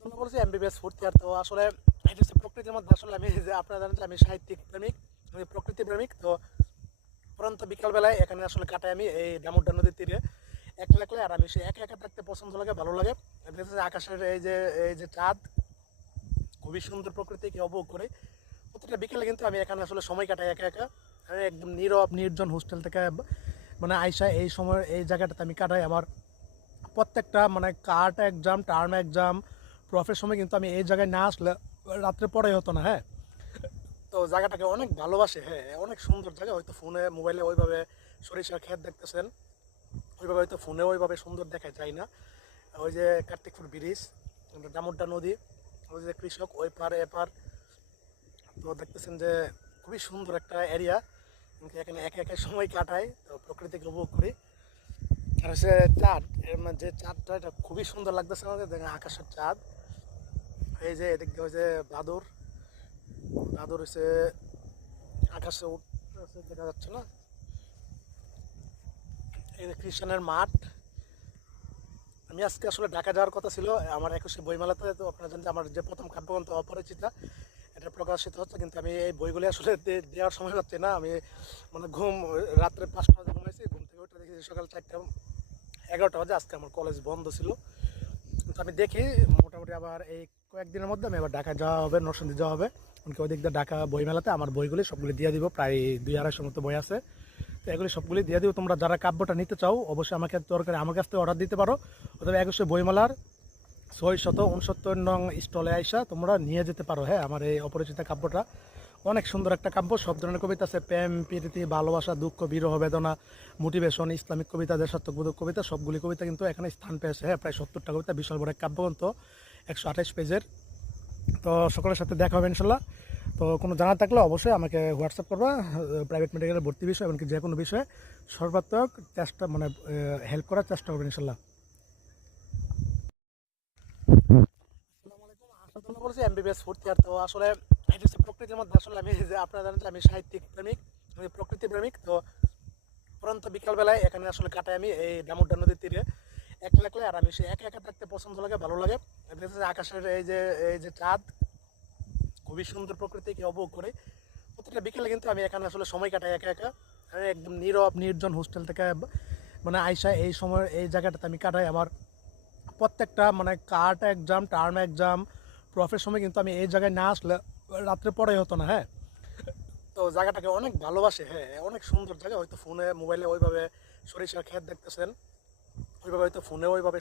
তোমরা বলছি MBBS fourth year. তো আসলে এটা হচ্ছে প্রকৃতির মধ্যে। আসলে আমি যে আপনারা জানেন যে আমি সাহিত্যিক প্রেমিক, আমি প্রকৃতি প্রেমিক। তো পরন্ত বিকালবেলায় এখানে আসলে কাটাই আমি এই দামোদর নদীর তীরে একলা একলা। আর আমি সে একা একা থাকতে পছন্দ লাগে, ভালো লাগে। দেখতেছি যে আকাশের এই যে চাঁদ, খুবই সুন্দর প্রকৃতিকে উপভোগ করে প্রতিটা বিকেলে কিন্তু আমি এখানে আসলে সময় কাটাই একা একা। আমি একদম নীরব নির্জন হোস্টেল থেকে মানে আইসা এই সময় এই জায়গাটাতে আমি কাটাই। আমার প্রত্যেকটা মানে কার্ট এক্সাম, টার্ম এক্সাম, প্রফের সময় কিন্তু আমি এই জায়গায় না আসলে রাত্রে পড়াই হতো না। হ্যাঁ, তো জায়গাটাকে অনেক ভালোবাসে। হ্যাঁ, অনেক সুন্দর জায়গা। হয়তো ফোনে মোবাইলে ওইভাবে সরিষার ক্ষেত দেখতেছেন, ওইভাবে হয়তো ফোনে ওইভাবে সুন্দর দেখা যায় না। ওই যে কার্তিকপুর ব্রিজ, দামোদর নদী, ওই যে কৃষক ওই পার এপার, তো দেখতেছেন যে খুবই সুন্দর একটা এরিয়া। এখানে একা একা সময় কাটাই, তো প্রকৃতিকে উপভোগ করি। আর হচ্ছে চাঁদ, যে চাঁদটা এটা খুবই সুন্দর লাগতেছে আমাদের। দেখেন আকাশের চাঁদ, এই যে এদিক দিয়ে ওই যে বাদর বাদর হচ্ছে আকাশে উঠতেছে, দেখা যাচ্ছে না। এই যে খ্রিস্টানের মাঠ। আমি আজকে আসলে ঢাকা যাওয়ার কথা ছিল আমার 21শে বইমেলাতে। তো আপনারা জানেন যে আমার যে প্রথম কাব্যগ্রন্থ অপরিচিতা, এটা প্রকাশিত হচ্ছে, কিন্তু আমি এই বইগুলি আসলে দেওয়ার সময় হচ্ছে না। আমি মানে রাত্রে 5টা বাজে ঘুমাইছি, ঘুম থেকে উঠে দেখি সকাল 4টা 11টা বাজে। আজকে আমার কলেজ বন্ধ ছিল। কিন্তু আমি দেখি মোটামুটি আবার এই কয়েকদিনের মধ্যে আমি আবার ঢাকা যাওয়া হবে, নরসিংদী যাওয়া হবে। ওই দিক দিয়ে ঢাকা বইমেলাতে আমার বইগুলি সবগুলি দিয়ে দিব। প্রায় 200-250 মতো বই আছে, তো এগুলি সবগুলি দিয়ে দিব। তোমরা যারা কাব্যটা নিতে চাও অবশ্যই আমাকে দরকার আমার কাছ থেকে অর্ডার দিতে পারো, অথবা 21শে বইমেলার 669 নং স্টলে আইসা তোমরা নিয়ে যেতে পারো। হ্যাঁ, আমার এই অপরিচিতা কাব্যটা অনেক সুন্দর একটা কাব্য। সব ধরনের কবিতা আছে, প্রেম, প্রীতি, ভালোবাসা, দুঃখ, বিরহ, বেদনা, মোটিভেশন, ইসলামিক কবিতা, দেশাত্মবোধক কবিতা, সবগুলি কবিতা কিন্তু এখানে স্থান পেয়েছে। হ্যাঁ, প্রায় 70টা কবিতা, বিশাল বড় এক কাব্যগ্রন্থ, 128 পেজের। তো সকলের সাথে দেখা হবে ইনশাল্লাহ। তো কোনো জানা থাকলে অবশ্যই আমাকে হোয়াটসঅ্যাপ করবা। প্রাইভেট মেডিকেলের ভর্তি বিষয় এমনকি যে কোনো বিষয়ে সর্বাত্মক চেষ্টা মানে হেল্প করার চেষ্টা করবেন ইনশাল্লাহ। আসসালামু বলছি এমবিবিএস ফোর্থ ইয়ার। তো আসলে এটা হচ্ছে প্রকৃতির মধ্যে। আসলে আমি যে আপনারা জানেন যে আমি সাহিত্যিক প্রেমিক, আমি প্রকৃতি প্রেমিক। তো পরন্ত বিকালবেলায় এখানে আসলে কাটাই আমি এই দামোদর নদীর তীরে একলা একলা। আর আমি সে একা একা থাকতে পছন্দ লাগে, ভালো লাগে। দেখতেছি যে আকাশের এই যে চাঁদ, খুবই সুন্দর প্রকৃতিকে উপভোগ করে প্রতিটা বিকেলে কিন্তু আমি এখানে আসলে সময় কাটাই একা একা। আমি একদম নীরব নির্জন হোস্টেল থেকে মানে আইসা এই সময় এই জায়গাটাতে আমি কাটাই। আমার প্রত্যেকটা মানে কার্ট এক্সাম, টার্ম এক্সাম, প্রফের সময় কিন্তু আমি এই জায়গায় না আসলে রাত্রে পড়াই হতো না। হ্যাঁ, তো জায়গাটাকে অনেক ভালোবাসে। হ্যাঁ, অনেক সুন্দর জায়গা। হয়তো ফোনে মোবাইলে ওইভাবে সরিষার ক্ষেত দেখতেছেন, ওইভাবে হয়তো ফোনে ওইভাবে